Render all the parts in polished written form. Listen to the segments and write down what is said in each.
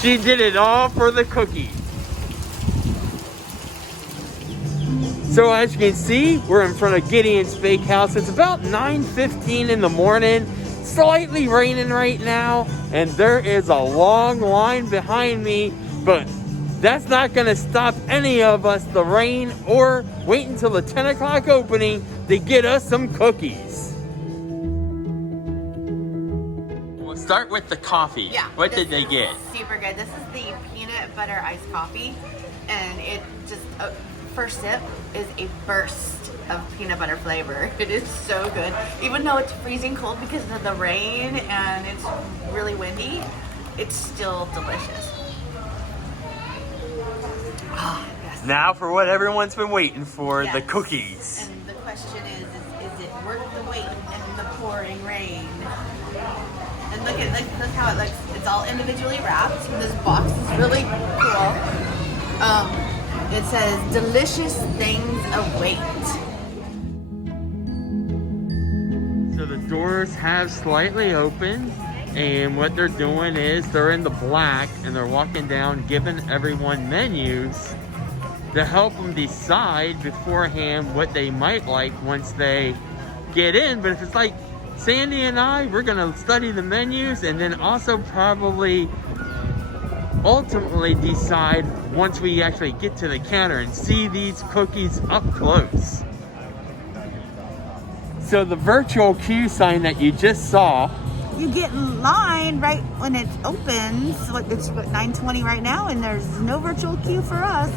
She did it all for the cookies. So as you can see, we're in front of Gideon's Bakehouse. It's about 9:15 in the morning. Slightly raining right now, and there is a long line behind me, but that's not gonna stop any of us, the rain, or wait until the 10 o'clock opening to get us some cookies. We'll start with the coffee. Yeah. What did they get? Super good. This is the peanut butter iced coffee, and it just, first sip is a burst of peanut butter flavor. It is so good. Even though it's freezing cold because of the rain and it's really windy, it's still delicious. Ah, yes. Now for what everyone's been waiting for, Yes. the cookies. And the question is it worth the wait in the pouring rain? And look how it looks. It's all individually wrapped. And this box is really cool. It says, delicious things await. So the doors have slightly opened, and what they're doing is they're in the black and they're walking down giving everyone menus to help them decide beforehand what they might like once they get in. But if it's like Sandy and I, we're gonna study the menus and then also probably ultimately decide once we actually get to the counter and see these cookies up close. So the virtual queue sign that you just saw, You get in line right when it opens. It's 9:20 right now, and there's no virtual queue for us.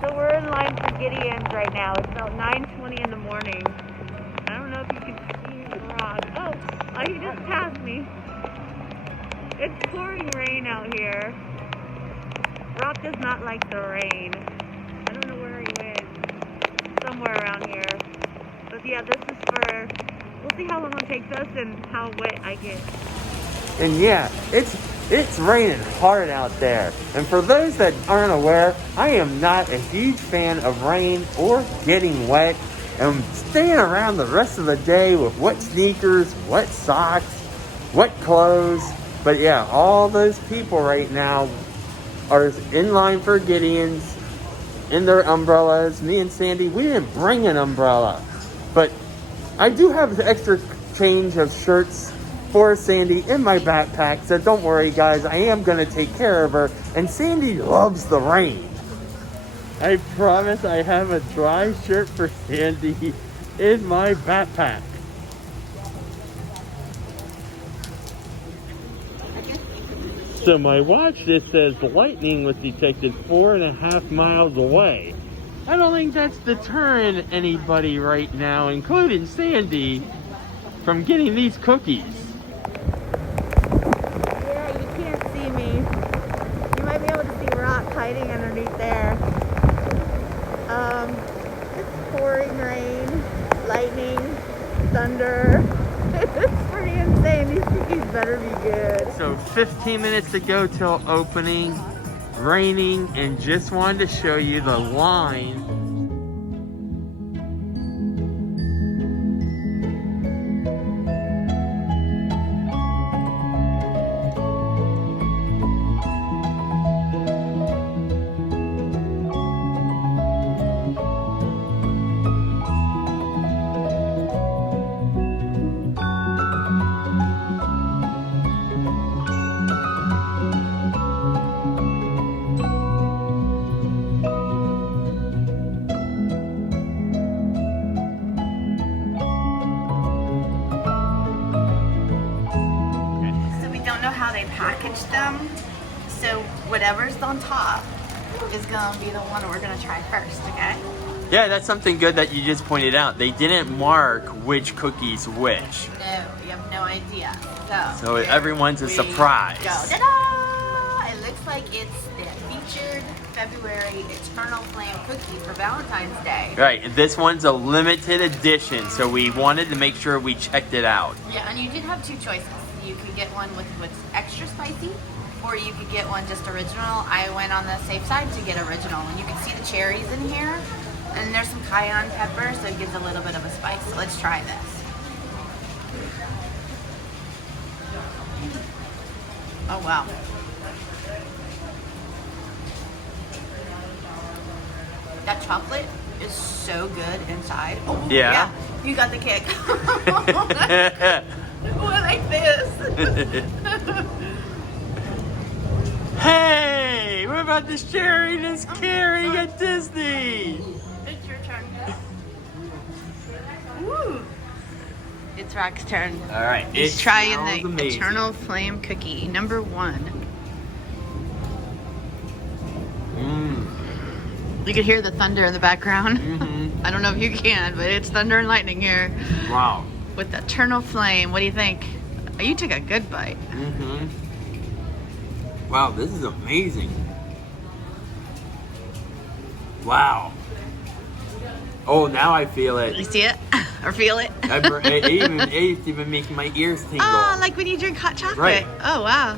So we're in line for Gideon's right now. It's about 9:20 in the morning. I don't know if you can see Rod. Oh, he just passed me. It's pouring rain out here. Rock does not like the rain. I don't know where he went. Somewhere around here. But yeah, this is for, we'll see how long it takes us and how wet I get. and yeah, it's raining hard out there. And for those that aren't aware, I am not a huge fan of rain or getting wet. I'm staying around the rest of the day with wet sneakers, wet socks, wet clothes. But yeah, all those people right now are in line for Gideon's in their umbrellas. Me and Sandy, we didn't bring an umbrella, but I do have an extra change of shirts for Sandy in my backpack, so don't worry guys, I am going to take care of her. And Sandy loves the rain. I promise I have a dry shirt for Sandy in my backpack. So my watch just says lightning was detected 4.5 miles away. I don't think that's deterring anybody right now, including Sandy, from getting these cookies. Yeah, you can't see me. You might be able to see Rock hiding underneath there. It's pouring rain, lightning, thunder. It's pretty insane. These cookies better be good. So 15 minutes to go till opening, raining, and just wanted to show you the line. How they package them, so whatever's on top is gonna be the one we're gonna try first, okay? Yeah, that's something good that you just pointed out. They didn't mark which cookies which. No, you have no idea. So everyone's a surprise. Go. Ta-da! It looks like it's the featured February Eternal Flame cookie for Valentine's Day. Right, and this one's a limited edition, so we wanted to make sure we checked it out. Yeah, and you did have two choices. You could get one with what's extra spicy, or you could get one just original. I went on the safe side to get original, and you can see the cherries in here, and there's some cayenne pepper, so it gives a little bit of a spice. So let's try this. Oh wow. That chocolate is so good inside. Oh, Yeah. You got the kick. Oh, I like this. Hey, what about this sharing this caring at Disney? It's your turn. Woo. It's Rock's turn. All right, He's it trying smells the amazing. Eternal Flame cookie, number 1. You can hear the thunder in the background. I don't know if you can, but it's thunder and lightning here. Wow. With the Eternal Flame, what do you think? Oh, you took a good bite. Wow, this is amazing. Wow. Oh, now I feel You it. see it? Or feel it? It's even making my ears tingle. Oh, like when you drink hot chocolate. Right. Oh, wow.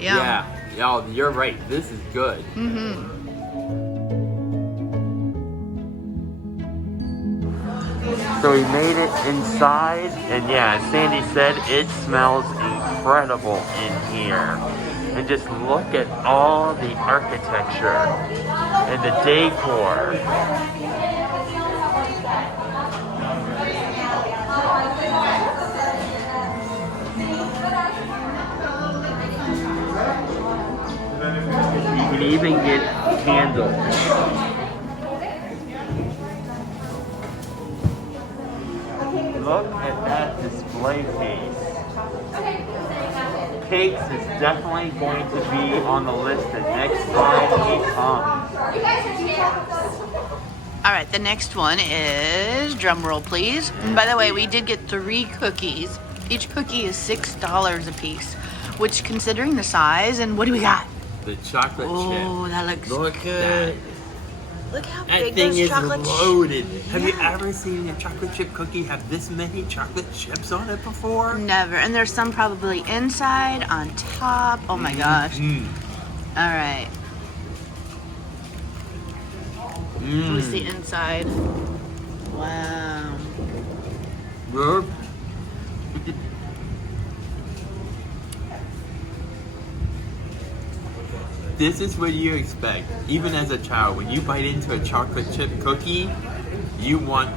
Yum. Yeah, y'all, you're right. This is good. So we made it inside, and yeah, as Sandy said, it smells incredible in here. And just look at all the architecture and the decor. You can even get candles. Look at that display case. Cakes is definitely going to be on the list the next time he comes. All right, the next one is, drum roll please. And by the way, we did get 3 cookies. Each cookie is $6 a piece, which considering the size, and what do we got? The chocolate chip. Oh, that looks Look good. at Look how that big thing those is chocolate loaded. Have you Yeah. ever seen a chocolate chip cookie have this many chocolate chips on it before? Never. And there's some probably inside, on top. Oh my gosh. All right. Let me see inside. Wow. Good. This is what you expect, even as a child. When you bite into a chocolate chip cookie, you want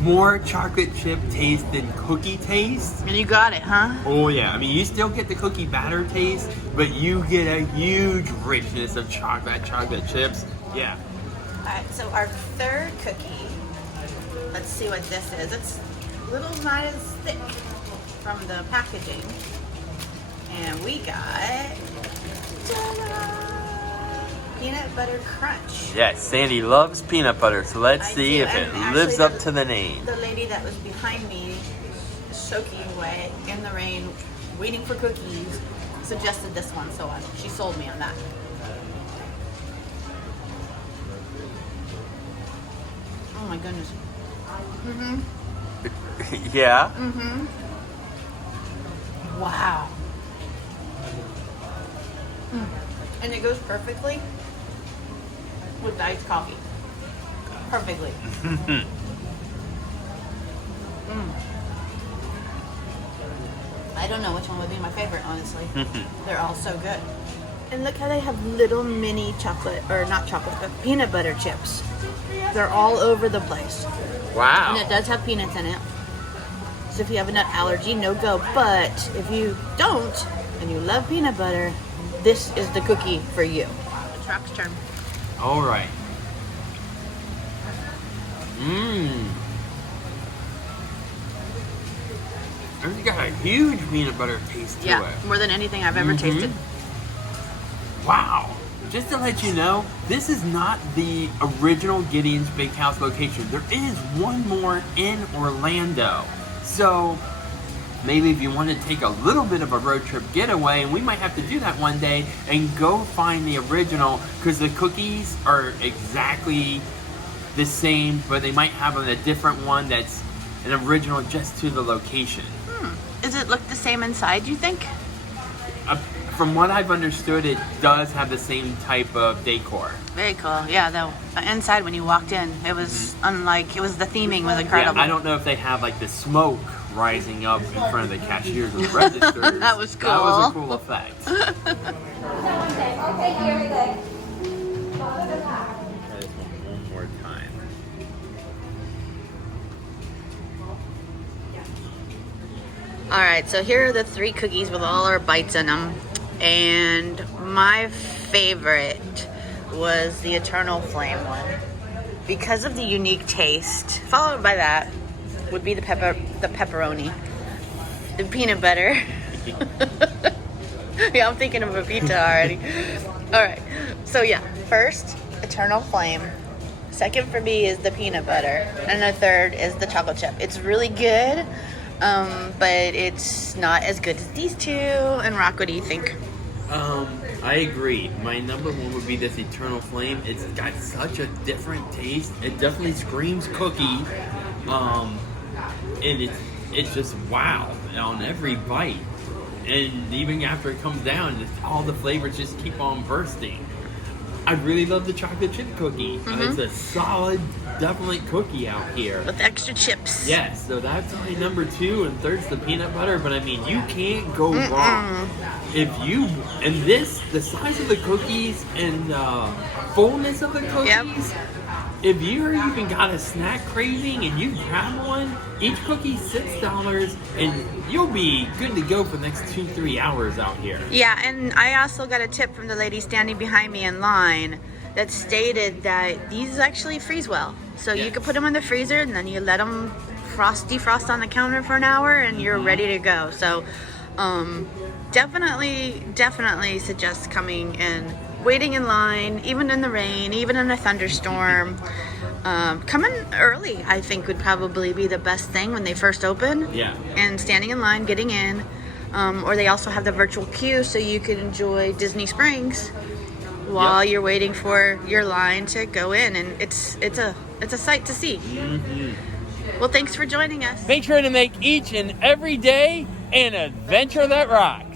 more chocolate chip taste than cookie taste. And you got it, huh? Oh yeah, I mean you still get the cookie batter taste, but you get a huge richness of chocolate chips. Yeah. All right, so our third cookie, let's see what this is. It's a little not as thick from the packaging. And we got, ta-da, peanut butter crunch. Yes, Sandy loves peanut butter, so let's see if it lives up to the name. The lady that was behind me, soaking wet in the rain, waiting for cookies, suggested this one, so she sold me on that. Oh my goodness. Yeah. Wow. And it goes perfectly with iced coffee. Perfectly. I don't know which one would be my favorite, honestly. They're all so good. And look how they have little mini chocolate, or not chocolate, but peanut butter chips. They're all over the place. Wow. And it does have peanuts in it. So if you have a nut allergy, no go. But if you don't, and you love peanut butter, this is the cookie for you. It's Rock's turn. All right. It's got a huge peanut butter taste to Yeah, it. more than anything I've ever tasted. Wow. Just to let you know, this is not the original Gideon's Bakehouse location. There is one more in Orlando. So maybe if you want to take a little bit of a road trip getaway, and we might have to do that one day, and go find the original, because the cookies are exactly the same, but they might have a different one that's an original just to the location. Does it look the same inside, you think? From what I've understood, it does have the same type of decor. Very cool. Yeah, the inside when you walked in, it was unlike, it was the theming was incredible. Yeah, I don't know if they have like the smoke rising up in front of the cashiers and registers. That was cool. That was a cool effect. Okay, here we go. All right, so here are the 3 cookies with all our bites in them. And my favorite was the Eternal Flame one because of the unique taste. Followed by that would be the pepperoni, the peanut butter. Yeah, I'm thinking of a pizza already. All right, so yeah, first Eternal Flame. Second for me is the peanut butter, and the third is the chocolate chip. It's really good, but it's not as good as these two. And Rock, what do you think? I agree. My number 1 would be this Eternal Flame. It's got such a different taste. It definitely screams cookie. And it's just wow on every bite. And even after it comes down, all the flavors just keep on bursting. I really love the chocolate chip cookie. It's a solid, definitely cookie out here. With extra chips. Yes, so that's my number 2, and third's the peanut butter. But I mean, you can't go wrong. The size of the cookies and fullness of the cookies. If you're even got a snack craving and you grab one, each cookie's $6, and you'll be good to go for the next 2-3 hours out here. Yeah, and I also got a tip from the lady standing behind me in line that stated that these actually freeze well. So you can put them in the freezer, and then you let them defrost on the counter for an hour, and you're ready to go. So definitely suggest coming and waiting in line, even in the rain, even in a thunderstorm. Coming early, I think, would probably be the best thing when they first open. Yeah. And standing in line, getting in. Or they also have the virtual queue, so you can enjoy Disney Springs while you're waiting for your line to go in, and it's a sight to see. Well, thanks for joining us. Make sure to make each and every day an adventure that rocks.